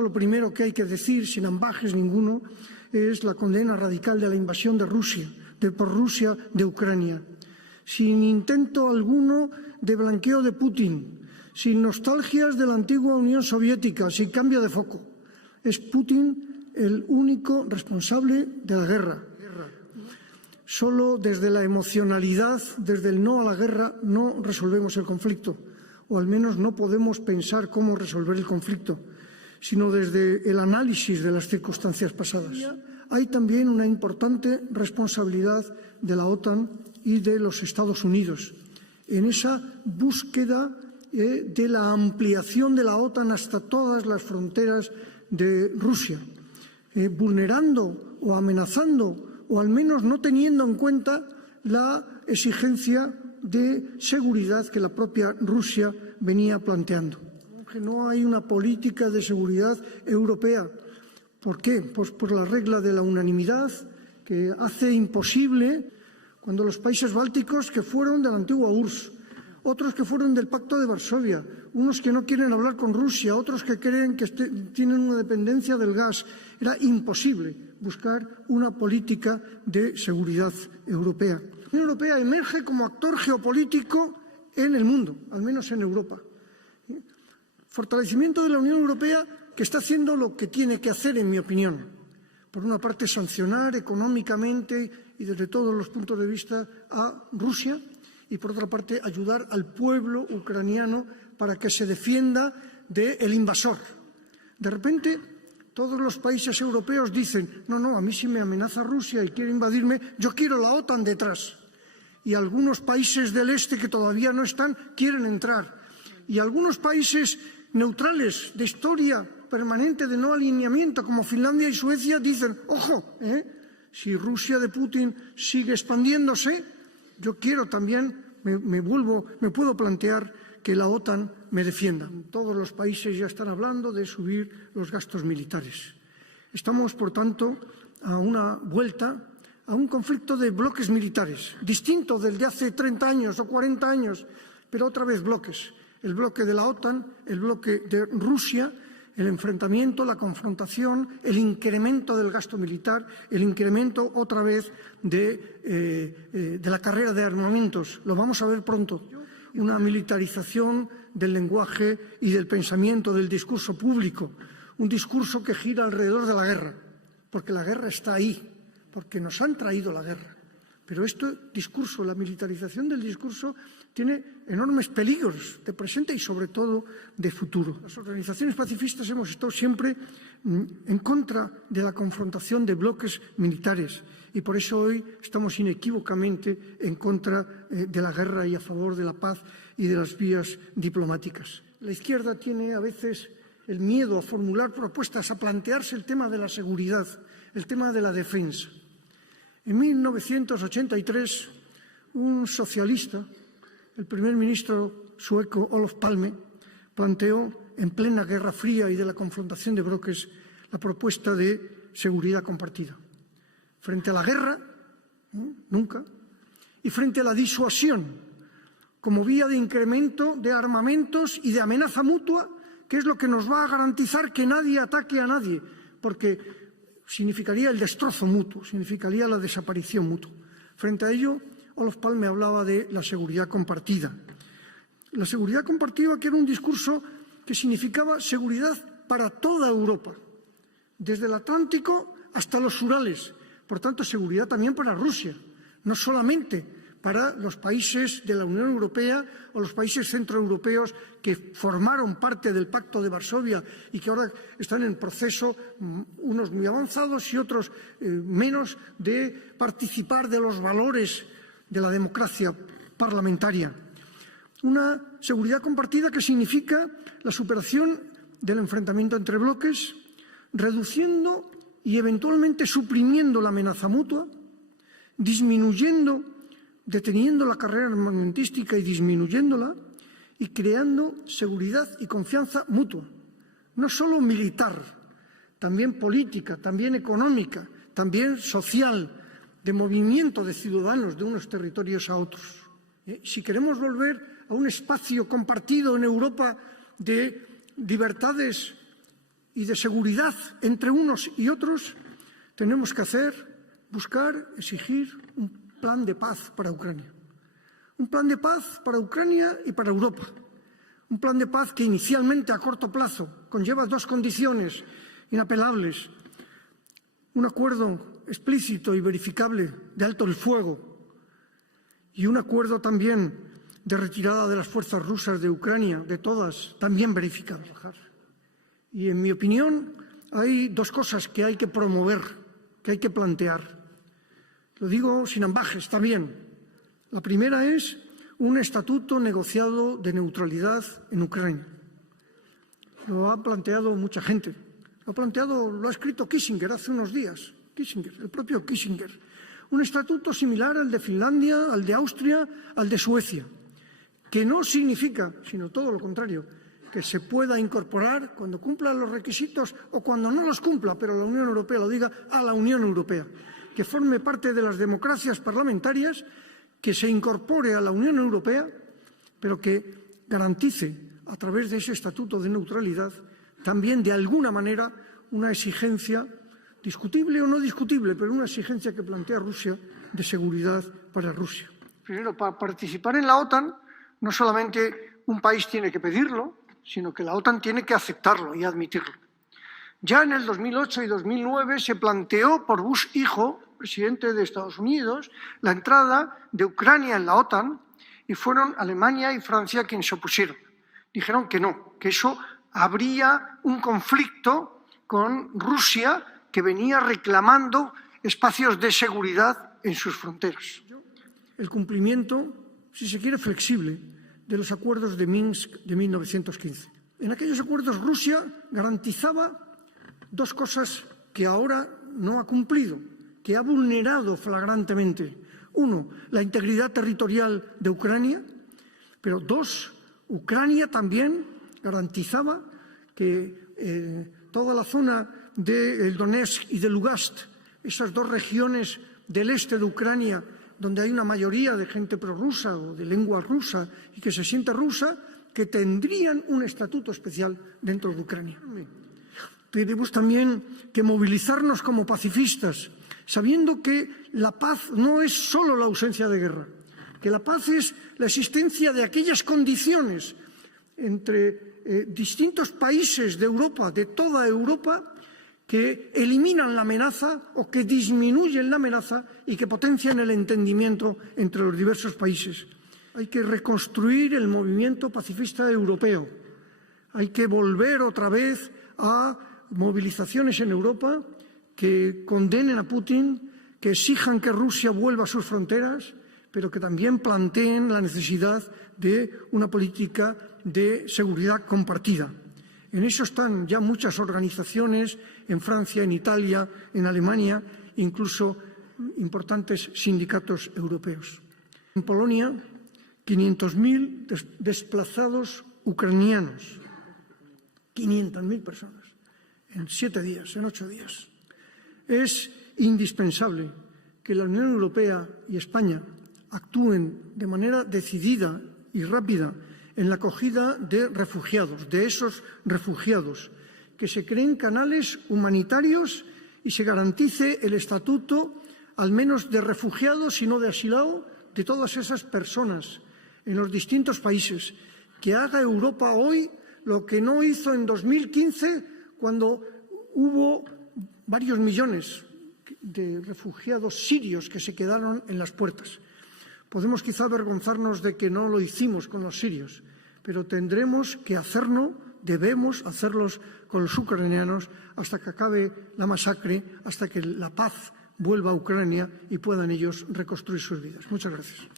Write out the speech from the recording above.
Lo primero que hay que decir, sin ambajes ninguno, es la condena radical de la invasión de Rusia, por Rusia de Ucrania, sin intento alguno de blanqueo de Putin, sin nostalgias de la antigua Unión Soviética, sin cambio de foco. Es Putin el único responsable de la guerra. Solo desde la emocionalidad, desde el no a la guerra, no resolvemos el conflicto, o al menos no podemos pensar cómo resolver el conflicto, sino desde el análisis de las circunstancias pasadas. Hay también una importante responsabilidad de la OTAN y de los Estados Unidos en esa búsqueda de la ampliación de la OTAN hasta todas las fronteras de Rusia, vulnerando o amenazando o al menos no teniendo en cuenta la exigencia de seguridad que la propia Rusia venía planteando. Que no hay una política de seguridad europea. ¿Por qué? Pues por la regla de la unanimidad, que hace imposible cuando los países bálticos, que fueron de la antigua URSS, otros que fueron del Pacto de Varsovia, unos que no quieren hablar con Rusia, otros que creen que tienen una dependencia del gas. Era imposible buscar una política de seguridad europea. La Unión Europea emerge como actor geopolítico en el mundo, al menos en Europa. Fortalecimiento de la Unión Europea que está haciendo lo que tiene que hacer, en mi opinión. Por una parte, sancionar económicamente y desde todos los puntos de vista a Rusia y, por otra parte, ayudar al pueblo ucraniano para que se defienda del invasor. De repente, todos los países europeos dicen, no, a mí si me amenaza Rusia y quiere invadirme, yo quiero la OTAN detrás. Y algunos países del este que todavía no están quieren entrar. Y algunos países neutrales de historia permanente de no alineamiento, como Finlandia y Suecia, dicen, ojo, si Rusia de Putin sigue expandiéndose, yo quiero también, me puedo plantear que la OTAN me defienda. Todos los países ya están hablando de subir los gastos militares. Estamos, por tanto, a una vuelta a un conflicto de bloques militares, distinto del de hace 30 años o 40 años, pero otra vez bloques. El bloque de la OTAN, el bloque de Rusia, el enfrentamiento, la confrontación, el incremento del gasto militar, el incremento otra vez de la carrera de armamentos. Lo vamos a ver pronto. Una militarización del lenguaje y del pensamiento, del discurso público. Un discurso que gira alrededor de la guerra, porque la guerra está ahí, porque nos han traído la guerra. Pero este discurso, la militarización del discurso, tiene enormes peligros de presente y sobre todo de futuro. Las organizaciones pacifistas hemos estado siempre en contra de la confrontación de bloques militares y por eso hoy estamos inequívocamente en contra de la guerra y a favor de la paz y de las vías diplomáticas. La izquierda tiene a veces el miedo a formular propuestas, a plantearse el tema de la seguridad, el tema de la defensa. En 1983, un socialista, el primer ministro sueco Olof Palme, planteó en plena Guerra Fría y de la confrontación de bloques la propuesta de seguridad compartida. Frente a la guerra, nunca, y frente a la disuasión, como vía de incremento de armamentos y de amenaza mutua, que es lo que nos va a garantizar que nadie ataque a nadie, porque significaría el destrozo mutuo, significaría la desaparición mutua. Frente a ello, Olof Palme hablaba de la seguridad compartida. La seguridad compartida, que era un discurso que significaba seguridad para toda Europa, desde el Atlántico hasta los Urales. Por tanto, seguridad también para Rusia, no solamente para los países de la Unión Europea o los países centroeuropeos que formaron parte del Pacto de Varsovia y que ahora están en proceso, unos muy avanzados y otros menos, de participar de los valores de la democracia parlamentaria. Una seguridad compartida que significa la superación del enfrentamiento entre bloques, reduciendo y eventualmente suprimiendo la amenaza mutua, disminuyendo, deteniendo la carrera armamentística y disminuyéndola, y creando seguridad y confianza mutua, no solo militar, también política, también económica, también social, de movimiento de ciudadanos de unos territorios a otros. Si queremos volver a un espacio compartido en Europa de libertades y de seguridad entre unos y otros, tenemos que buscar, exigir un plan de paz para Ucrania. Un plan de paz para Ucrania y para Europa. Un plan de paz que inicialmente a corto plazo conlleva dos condiciones inapelables. Un acuerdo explícito y verificable de alto el fuego y un acuerdo también de retirada de las fuerzas rusas de Ucrania, de todas, también verificable. Y en mi opinión hay dos cosas que hay que promover, que hay que plantear. Lo digo sin ambajes también. La primera es un estatuto negociado de neutralidad en Ucrania. Lo ha planteado mucha gente. Lo ha escrito Kissinger hace unos días. El propio Kissinger. Un estatuto similar al de Finlandia, al de Austria, al de Suecia, que no significa, sino todo lo contrario, que se pueda incorporar cuando cumpla los requisitos o cuando no los cumpla, pero la Unión Europea lo diga, a la Unión Europea, que forme parte de las democracias parlamentarias, que se incorpore a la Unión Europea, pero que garantice, a través de ese estatuto de neutralidad, también de alguna manera una exigencia, discutible o no discutible, pero una exigencia que plantea Rusia de seguridad para Rusia. Primero, para participar en la OTAN, no solamente un país tiene que pedirlo, sino que la OTAN tiene que aceptarlo y admitirlo. Ya en el 2008 y 2009 se planteó por Bush hijo, presidente de Estados Unidos, la entrada de Ucrania en la OTAN y fueron Alemania y Francia quienes se opusieron. Dijeron que no, que eso habría un conflicto con Rusia que venía reclamando espacios de seguridad en sus fronteras. El cumplimiento, si se quiere, flexible de los acuerdos de Minsk de 1915. En aquellos acuerdos Rusia garantizaba dos cosas que ahora no ha cumplido, que ha vulnerado flagrantemente. Uno, la integridad territorial de Ucrania, pero dos, Ucrania también garantizaba que toda la zona del Donetsk y de Lugansk, esas dos regiones del este de Ucrania, donde hay una mayoría de gente prorrusa o de lengua rusa y que se siente rusa, que tendrían un estatuto especial dentro de Ucrania. Tenemos también que movilizarnos como pacifistas, sabiendo que la paz no es solo la ausencia de guerra, que la paz es la existencia de aquellas condiciones entre distintos países de Europa, de toda Europa, que eliminan la amenaza o que disminuyen la amenaza y que potencian el entendimiento entre los diversos países. Hay que reconstruir el movimiento pacifista europeo. Hay que volver otra vez a movilizaciones en Europa que condenen a Putin, que exijan que Rusia vuelva a sus fronteras, pero que también planteen la necesidad de una política de seguridad compartida. En eso están ya muchas organizaciones en Francia, en Italia, en Alemania, incluso importantes sindicatos europeos. En Polonia, 500.000 desplazados ucranianos, 500.000 personas, en 7 días, en 8 días. Es indispensable que la Unión Europea y España actúen de manera decidida y rápida en la acogida de refugiados, de esos refugiados, que se creen canales humanitarios y se garantice el estatuto, al menos de refugiados y no de asilado, de todas esas personas en los distintos países, que haga Europa hoy lo que no hizo en 2015, cuando hubo varios millones de refugiados sirios que se quedaron en las puertas. Podemos quizá avergonzarnos de que no lo hicimos con los sirios, pero tendremos que hacerlo, debemos hacerlos con los ucranianos hasta que acabe la masacre, hasta que la paz vuelva a Ucrania y puedan ellos reconstruir sus vidas. Muchas gracias.